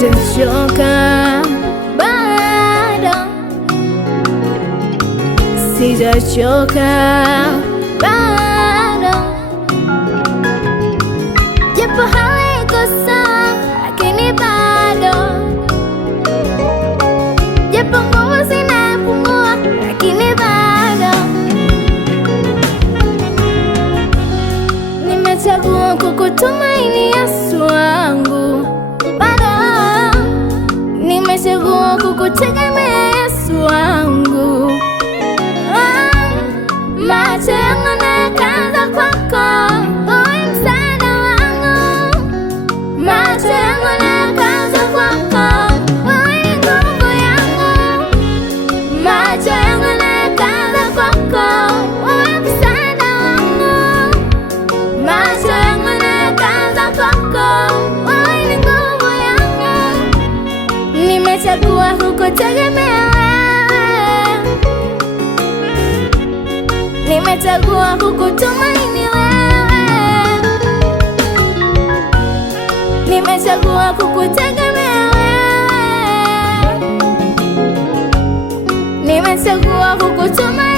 sijachoka bado, sijachoka bado, japo haiko sawa lakini bado, japo nguvu zinapungua lakini bado, nimechagua kukutumaini Yesu wangu, bado nimechagua kukutegemea Yesu wangu. Macho yangu nayakaza kwako, uwe msaada wangu. Macho yangu nayakaza kwako, uwe nguvu yangu. Macho yangu nayakaza kwako, uwe msaada wangu. Macho yangu nayakaza kwako, uwe nguvu yangu. Nimechagua kukutegemea wewe, nimechagua kukutumaini wewe, nimechagua kukutegemea wewe, nimechagua kukutumaini